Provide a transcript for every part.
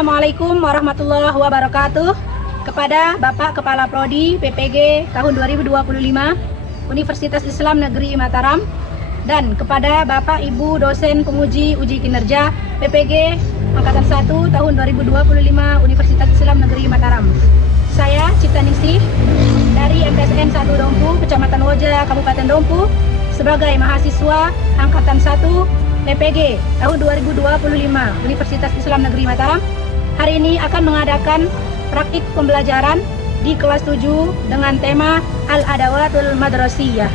Assalamualaikum warahmatullahi wabarakatuh. Kepada Bapak Kepala Prodi PPG tahun 2025 Universitas Islam Negeri Mataram dan kepada Bapak Ibu dosen penguji uji kinerja PPG Angkatan 1 tahun 2025 Universitas Islam Negeri Mataram. Saya Cipta Ningsih dari MTSN 1 Dompu, Kecamatan Woja, Kabupaten Dompu, sebagai mahasiswa Angkatan 1 PPG tahun 2025 Universitas Islam Negeri Mataram. Hari ini akan mengadakan praktik pembelajaran di kelas 7 dengan tema Al-Adawatul Madrasiyah.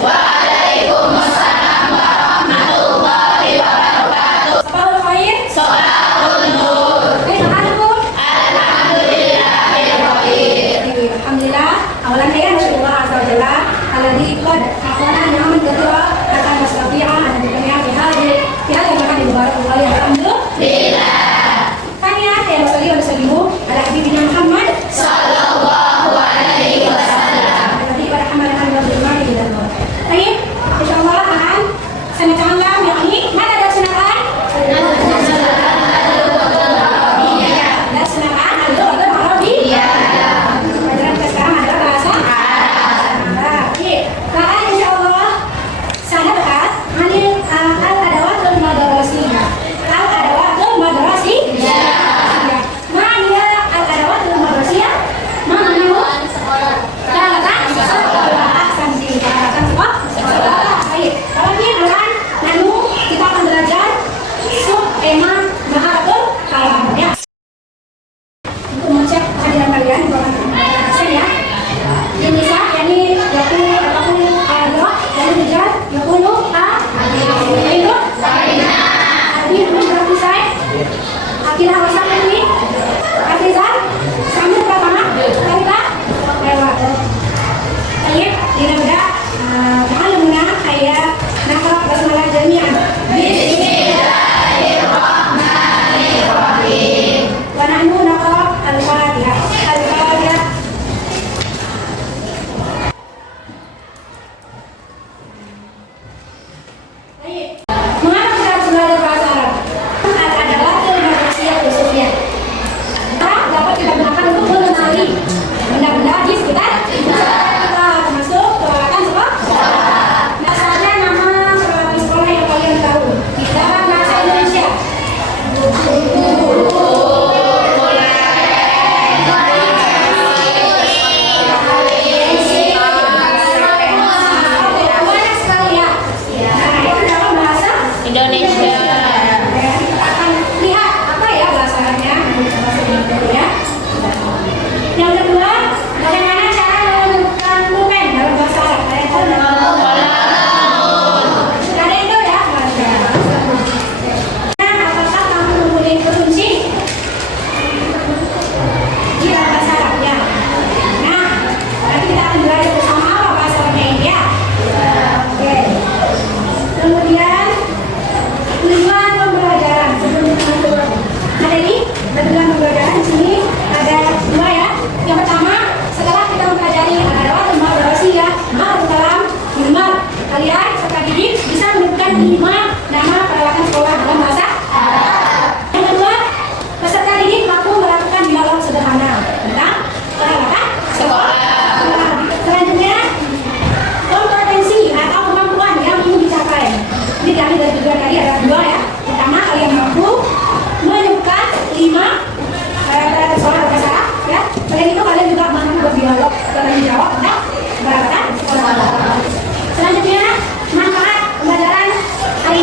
Waalaikumsalam warahmatullahi wabarakatuh. Sabahul khair. Sabahul nur. Alhamdulillah. Alhamdulillah. Awalan saya bersyukur azza wa jalla alladzi qad aqana ni'aman katsira akan mustafi'a an dunya fi hadhihi makan mubarak wa alhamdulillah. Tanya ya Rasulullah sallallahu ala habibina Muhammad Sallallahu alaihi wasallam. alladzi qad hamala an yawmil ila nur. Baik, insyaallah akan sanata'allam yakni mana dasnakan? Dasnakan al-lughatul arabiyyah. Pelajaran kita sekarang adalah bahasa Arab. Oke, sekarang insyaallah saya bahas al-adawatul madrasiyah. Al-adawatul madrasiyah. Ma hiya al-adawatul madrasiyah? Ma namanya? Peralatan sekolah. Ahsanti. Peralatan sekolah. Baik. Kalau ini akan kita akan belajar sub tema maharatul kalam ya. Untuk mengecek kehadiran kalian di bawah saya ya. Ini saya yakni yakulu ataupun ada dan rijal yakulu itu ini berarti saya akhirnya awasam ini Hafizan sama pertama kita lewat baik ini udah maklumnya kayak nafas basmalah jami'an Bismillahirrahmanirrahim. wa nahnu naqra al-fatihah al-fatihah. Baik. Mengapa kita harus belajar bahasa Arab? Al-adawatul madrasiyah khususnya. Arab dapat kita gunakan untuk mengenali benda-benda di sekitar kita, termasuk peralatan sekolah. Misalnya nama peralatan sekolah yang kalian tahu di dalam bahasa Indonesia. Banyak sekali ya. Nah, itu dalam bahasa Indonesia. kita akan lihat apa ya bahasanya ya. Yang kedua, bagaimana cara menentukan pulpen dalam bahasa Arab? Kalian tahu nggak? Sudah ada itu ya? Nah, apakah kamu mempunyai kunci di dalam bahasa Arab ya? Nah, nanti kita akan belajar bersama apa bahasa Arabnya ini ya. Oke. Kemudian tujuan pembelajaran sebelum kita mulai. Ada ini tujuan pembelajaran di sini ada dua ya. Yang pertama, setelah kita mempelajari al-adawatul madrasiyah, ma'ruf kalam, minimal kalian serta didik bisa menyebutkan 5 nama peralatan sekolah dalam bahasa Arab. Yang kedua, peserta didik mampu melakukan dialog sederhana tentang peralatan sekolah. Selanjutnya, kompetensi atau kemampuan yang ingin dicapai. Ini kami dari tujuan tadi ada 2 ya. Pertama, kalian mampu menyebutkan 5 peralatan sekolah bahasa Arab ya. Selain itu kalian juga mampu berdialog dan menjawab tentang peralatan sekolah. Selanjutnya, manfaat pembelajaran hari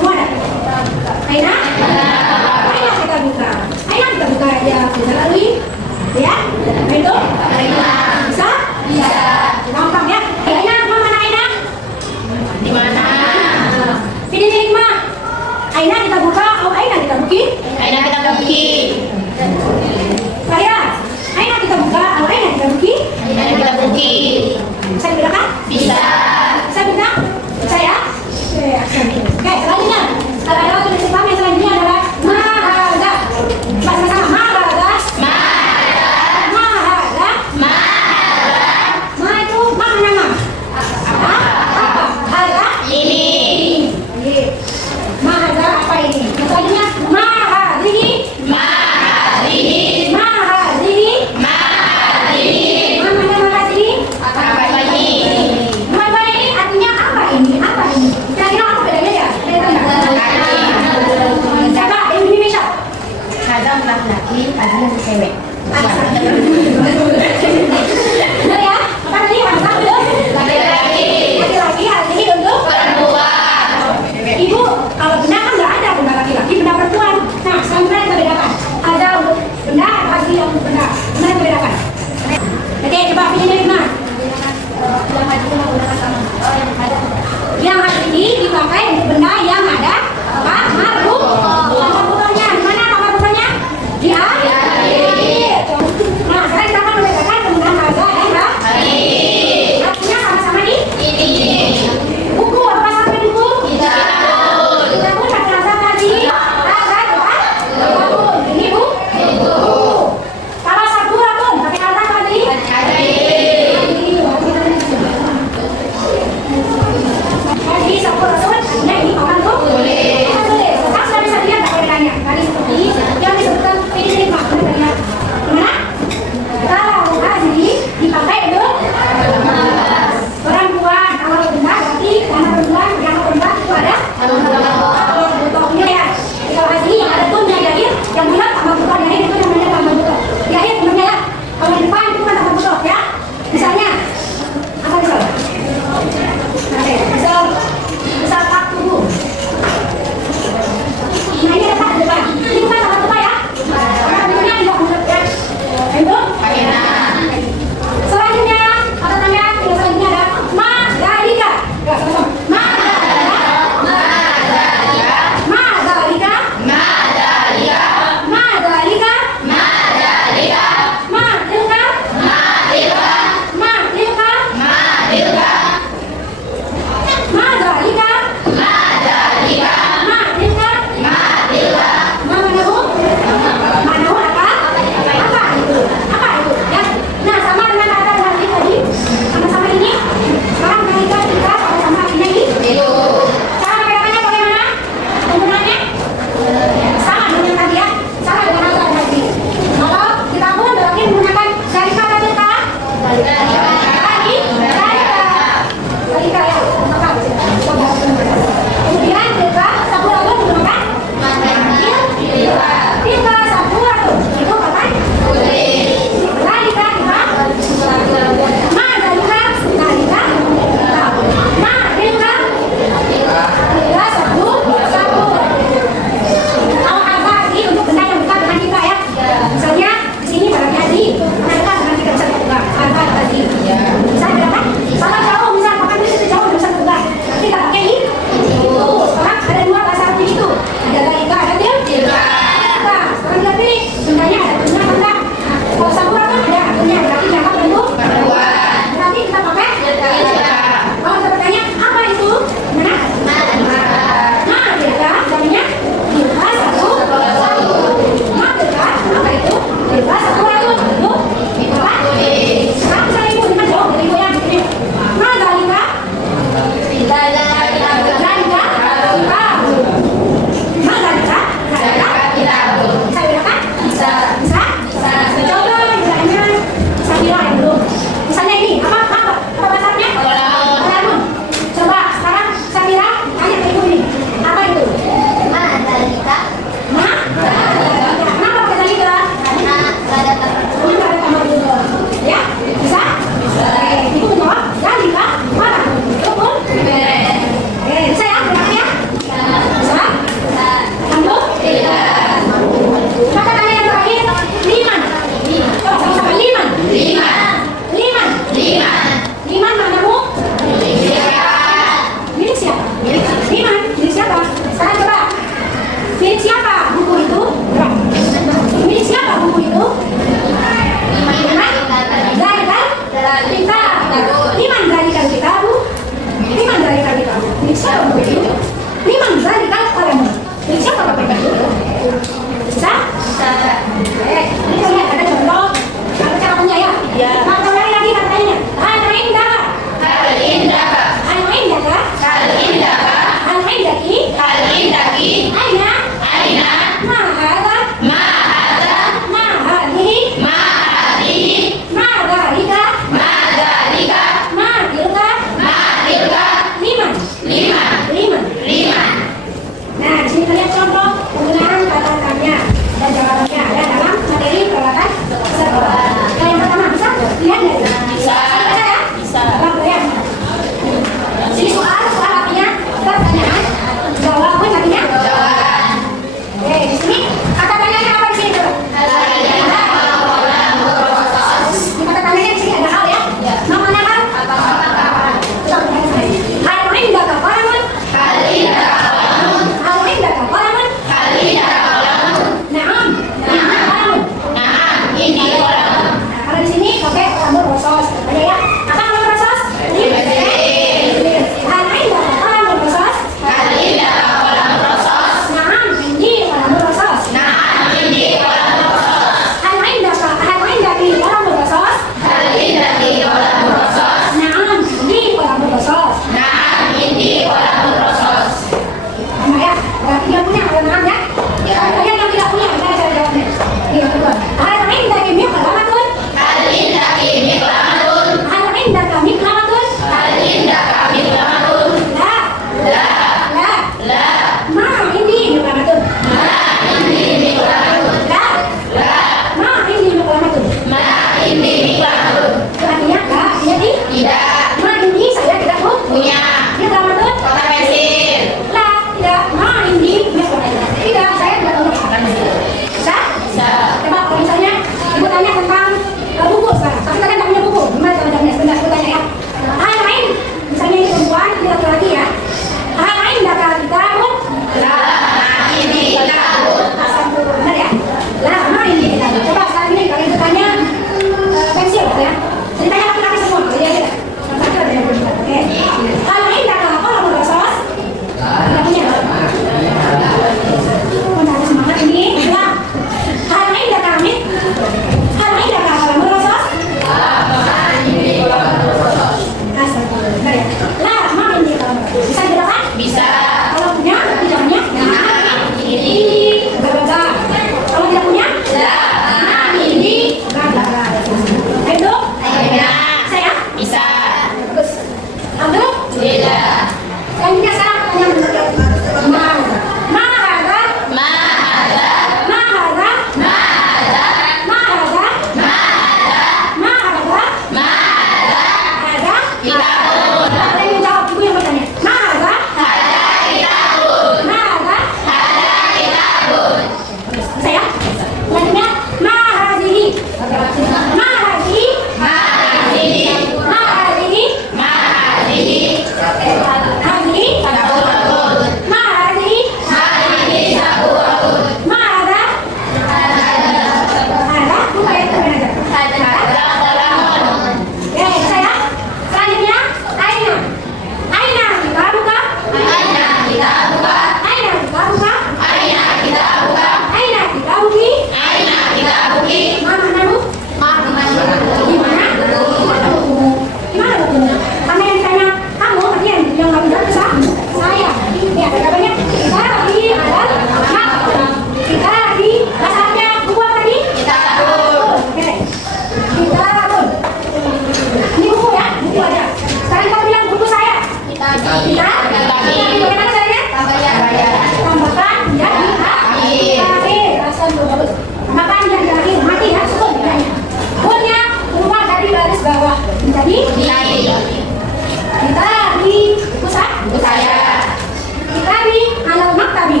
Kitabi alal maktabi.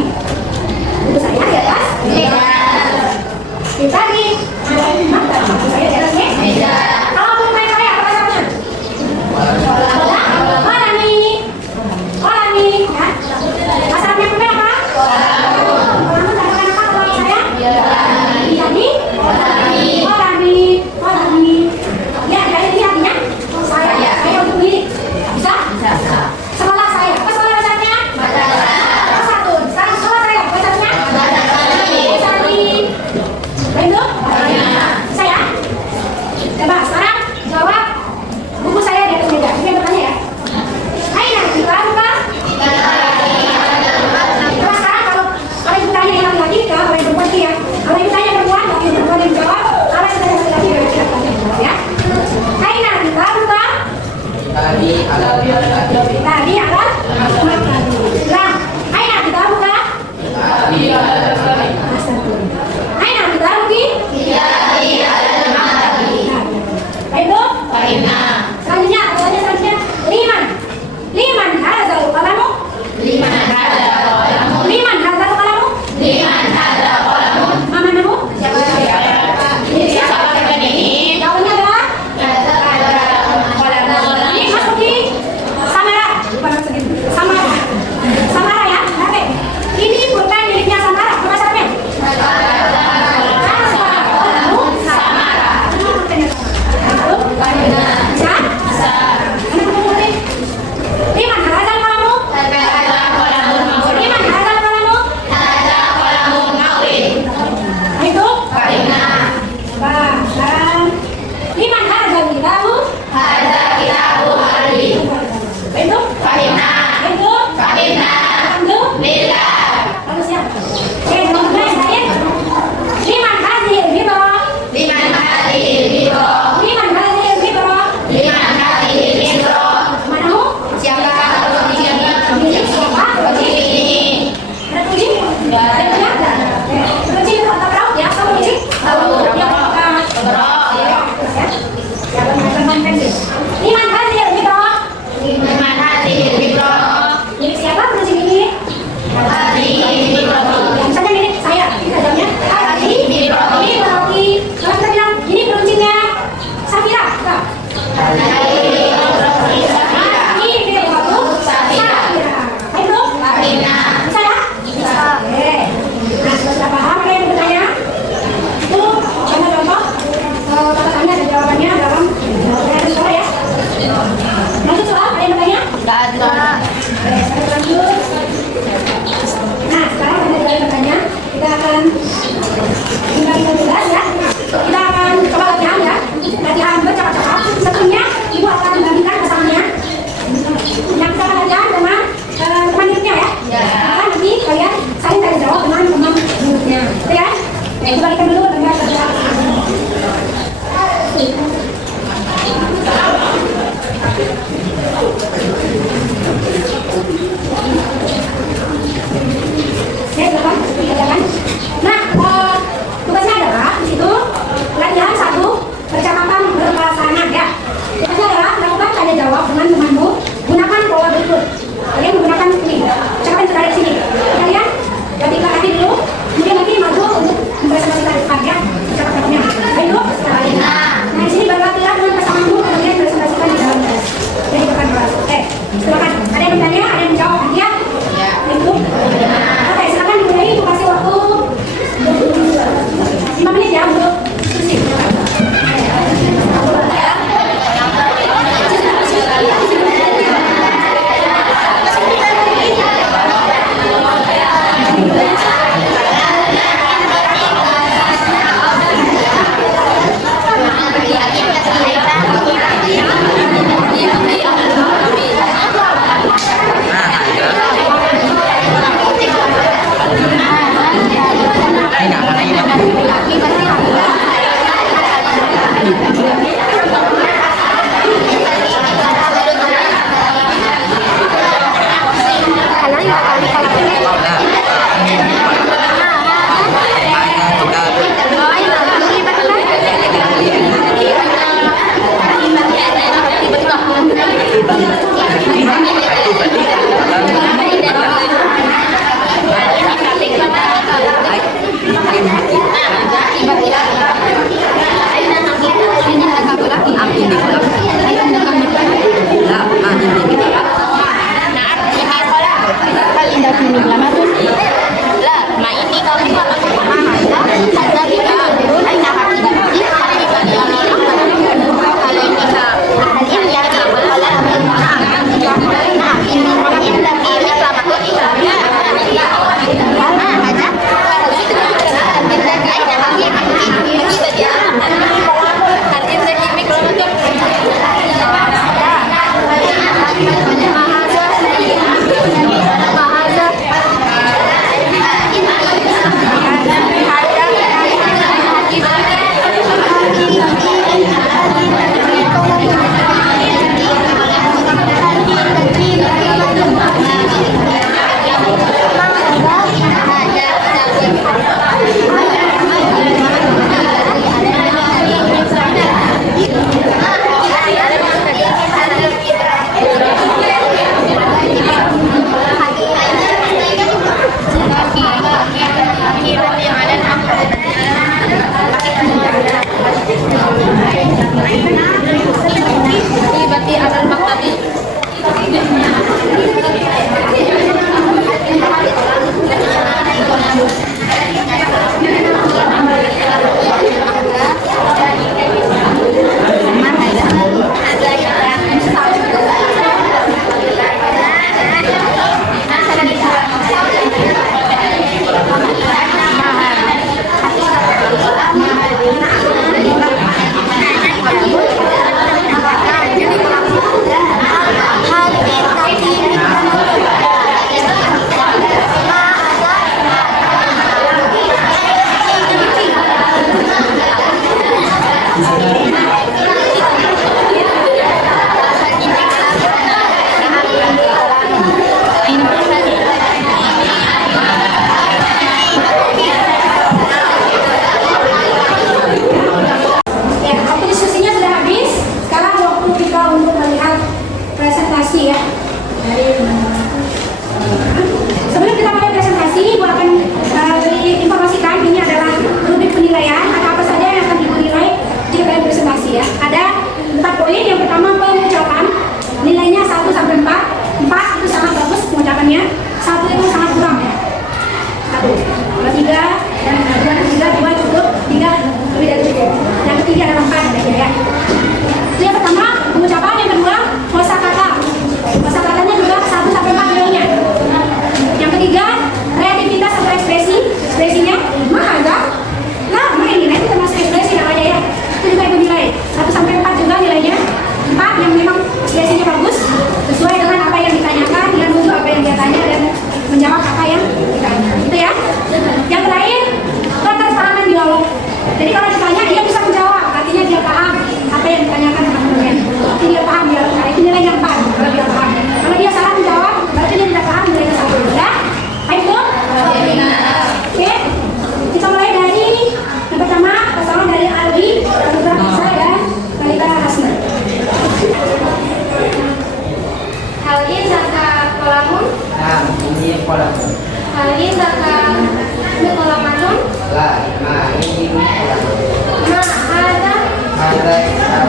Buku saya di atas. Kitabi alal maktabi. Buku saya di atas meja. Kalau buku main saya apa bahasanya? Kolami. Kolami. Ya. Bahasanya buku apa? Kolamun bahasa apa kalau saya? Jadi kolami. Kolami. Ya, jadi ini artinya saya untuk diri. Bisa? Sekolah saya. Apa sekolah dasarnya? Satu. Sekarang sekolah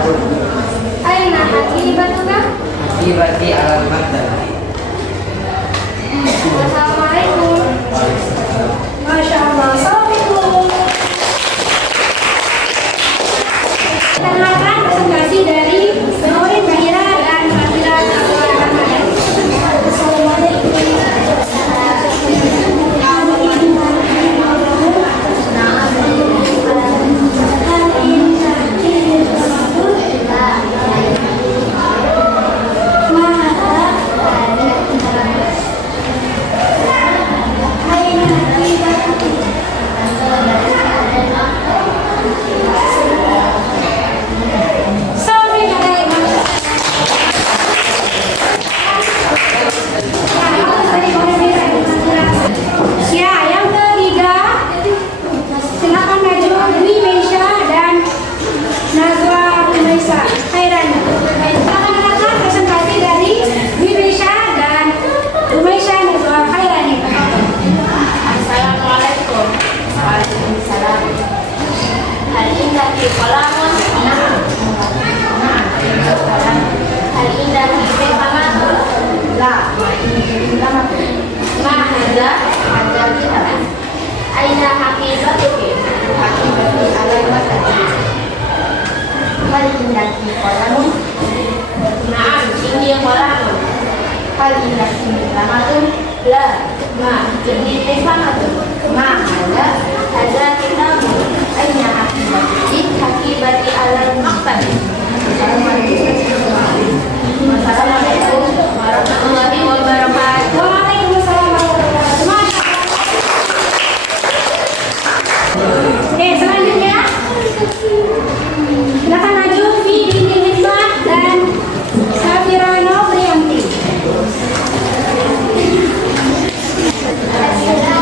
Aina akibatuka? Akibati alal maktab. Wassalamualaikum. Masya Allah. Assalamualaikum. Perkenalkan presentasi dari Nurin Mahira dan Fadila Rahman. Ya, yang ketiga, silakan maju Dwi Meisha dan Nazwa Umaisa. Khairan. Silakan dengarkan presentasi dari Dwi Meisha dan Umaisa Nazwa Khairani. Assalamualaikum. Waalaikumsalam. Hal indah fi qalamun. Hal indah fi qalamun. La. Ma hadza hadza kitab. Aina haqibatuki? Haqibati alal masjid. Hal indah fi qalamun. Naam, ini qalamun. Hal indah fi qalamun. La. Ma jadi tefanatun. Ma hadza kitab. Aina haqibati? Haqibati alal maktab. Assalamualaikum warahmatullahi wabarakatuh. Waalaikumsalam warahmatullahi wabarakatuh. Masya Allah. Oke, selanjutnya silakan maju Vi Binti Hikmah dan Safira Novrianti. Assalamualaikum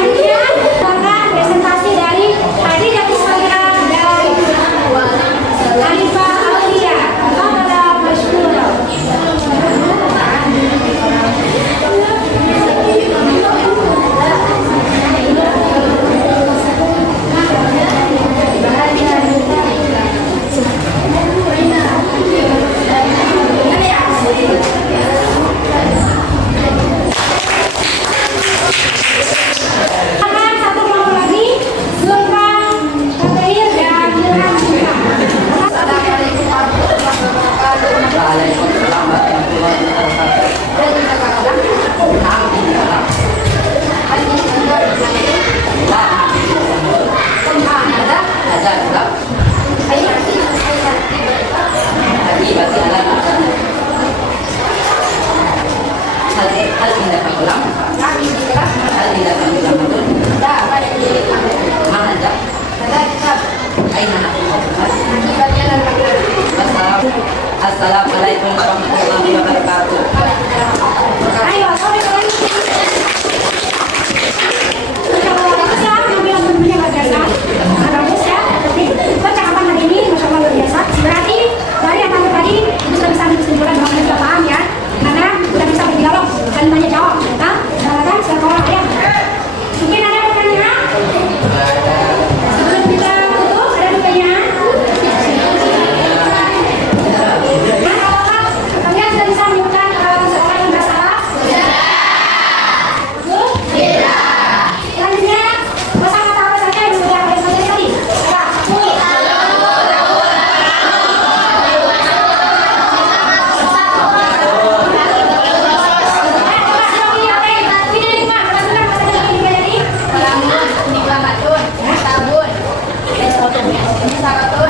Selanjutnya, silakan presentasi dari Hadidah Pusaka dari Alifah Aulia. Kepada Masyura. Silakan satu kelompok lagi, Zulfa, Fatahir, dan Ilham Zulfa. Waalaikumsalam warahmatullahi wabarakatuh. Azan gelap. Hati bagi alat makan. Hal tidak pulang. Hal tidak pulang betul. Mahajab. Aina Assalamualaikum warahmatullahi wabarakatuh. Ayo, sorry. Kalau bagus ya, yang benar-benar luar biasa. Bagus ya, tapi percakapan hari ini Masya Allah luar biasa. Berarti dari yang tadi itu sudah bisa disimpulkan bahwa kita paham ya, karena sudah bisa berdialog dan tanya jawab. Nah, silakan sekolah ya. Mungkin ada pertanyaan? Sebelum kita tutup, ada pertanyaan? Nah, kalau kalian sudah bisa menyebutkan sekolah yang bersalah? Betul? Selanjutnya, kosakata apa saja yang sudah kalian pelajari tadi?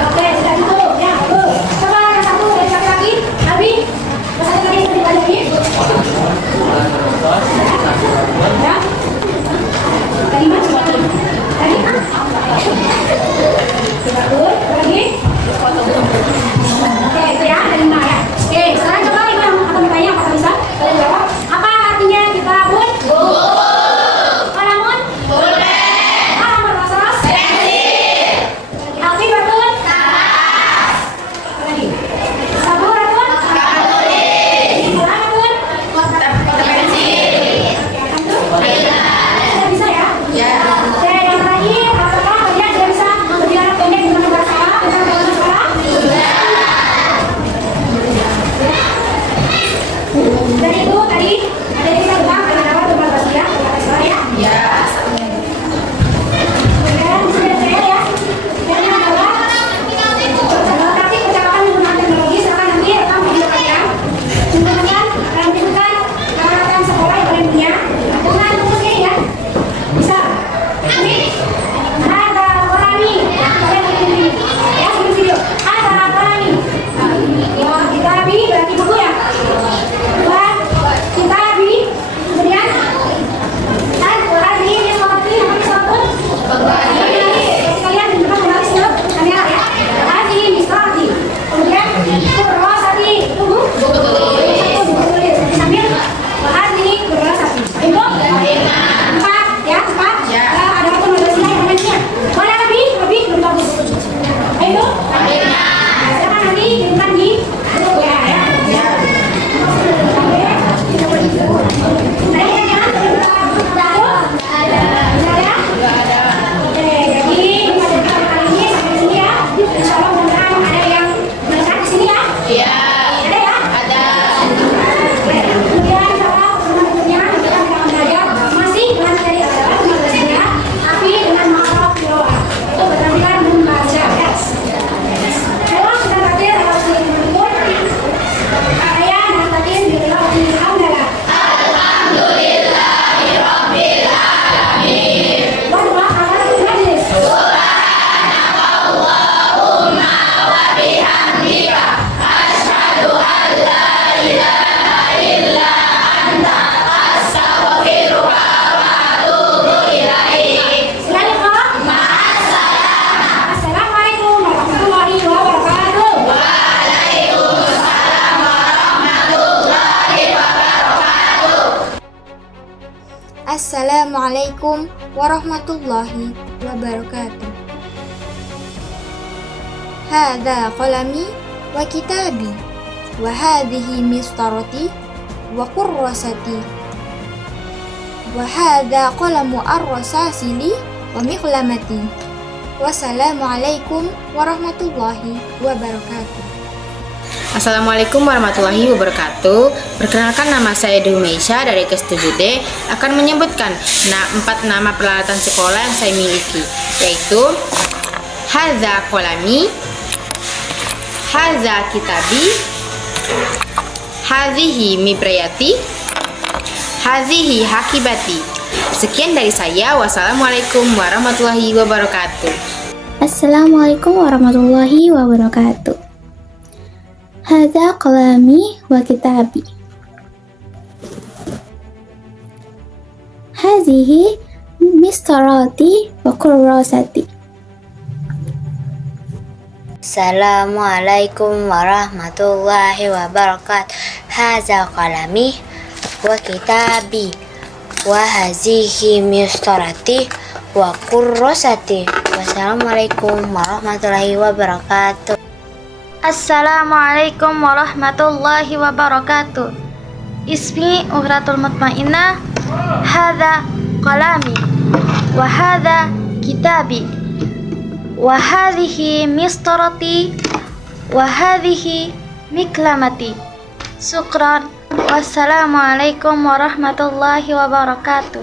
Oke, sudah cukup. Ya, betul. Coba yang satu dari laki-laki, Abi. Masa tadi yang dipelajari? Ya. Tadi mas? Tadi? Bagus. Lagi? Oke, itu ya. Dari mana ya? Oke, sekarang coba ibu yang akan bertanya apakah bisa kalian jawab. Apa artinya kita pun? Kalamun? Kalamun rasos? Alfi betul? Lagi. Sabur betul? Sekolah betul? Sudah bisa ya? Oke, yang terakhir, apakah kalian sudah bisa berdialog pendek dengan bahasa Arab tentang bahasa sekolah? Dan itu tadi ada yang bisa bilang ada dapat tempat bahasa ya, bahasa sekolah ya? Dan sudah saya ya. Dan yang adalah tapi percakapan menggunakan teknologi silakan nanti rekam video kalian. Teman-teman akan menunjukkan peralatan sekolah yang kalian punya dengan rumus ini ya. Bisa. Ini ada Qurani. Kalian lihat ini. Ya, sebelum video. Ada Qurani. Ya, kitabi berarti buku ya. Dua, kitabi. Kemudian Al-Qurani ini seperti apa disebut? Kalian mencoba menulis ke kamera ya. Hadi misrati. Kemudian kurrasati. Tunggu. Tulis sambil hadi kurrasati. Itu? Empat ya, empat. Ada waktu Malaysia yang namanya. Mana lebih belum bagus. Ayo. Sekarang nanti kirimkan di grup ya. Assalamualaikum warahmatullahi wabarakatuh. Hadza qalami wa kitabi wa hadhihi mistarati wa kurrasati wa hadza qalamu ar-rasasi li wa miqlamati. Wassalamualaikum warahmatullahi wabarakatuh. Assalamualaikum warahmatullahi wabarakatuh. Perkenalkan, nama saya Dumeisha dari kelas 7D akan menyebutkan 4 nama peralatan sekolah yang saya miliki, yaitu hadza qalami, hadza kitabi, hadhihi mibrayati, hadhihi hakibati. Sekian dari saya. Wassalamualaikum warahmatullahi wabarakatuh. Assalamualaikum warahmatullahi wabarakatuh. Hadza qalami wa kitabi. Hadhihi mistarati wa kurrasati. Assalamualaikum warahmatullahi wabarakatuh. Hadza qalami wa kitabi wa hazihi mistarati wa kurrasati. Wassalamualaikum warahmatullahi wabarakatuh. Assalamualaikum warahmatullahi wabarakatuh. Ismi Uhratul Mutmainnah. Hadza qalami wa hadza kitabi wa hadhihi mistarati wa hadhihi miklamati. Syukran. Wassalamualaikum warahmatullahi wabarakatuh.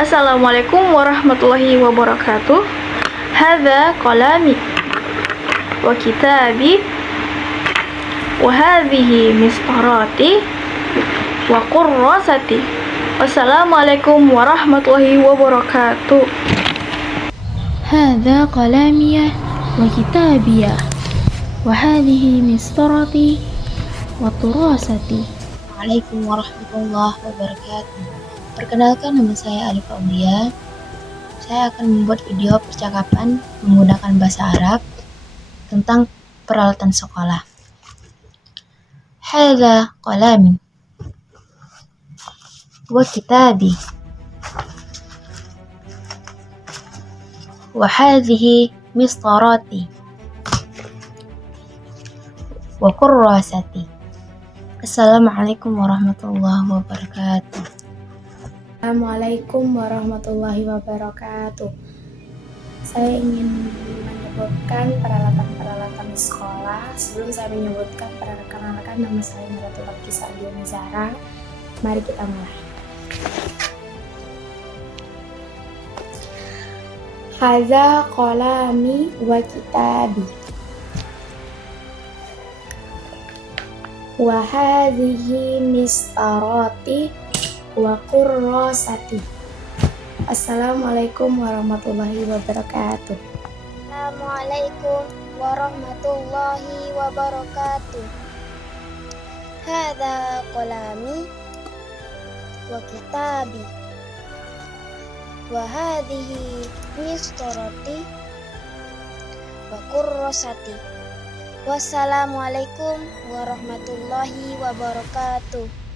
Assalamualaikum warahmatullahi wabarakatuh. Hadza qalami wa kitabi wa hadhihi mistarati wa kurrasati. Wassalamualaikum warahmatullahi wabarakatuh. Hadza qalamiya wa kitabiya wa hadhihi mistarati wa turasati. Assalamualaikum warahmatullahi wabarakatuh. Perkenalkan, nama saya Alif Aulia. Saya akan membuat video percakapan menggunakan bahasa Arab tentang peralatan sekolah. Hadza qalami wa kitabi wa hadhihi mistarati wa kurrasati. Assalamualaikum warahmatullahi wabarakatuh. Assalamualaikum warahmatullahi wabarakatuh. Saya ingin menyebutkan peralatan-peralatan sekolah. Sebelum saya menyebutkan, perkenalkan, nama saya Nuratul Balqis Ardiani Zahra. Mari kita mulai. Hadza qalami wa kitabi wa hadhihi mistarati wa kurrasati. Assalamualaikum warahmatullahi wabarakatuh. Assalamualaikum warahmatullahi wabarakatuh. Hadza qalami wa kitabi wa hadhihi mistarati wa kurrasati. Wassalamualaikum warahmatullahi wabarakatuh.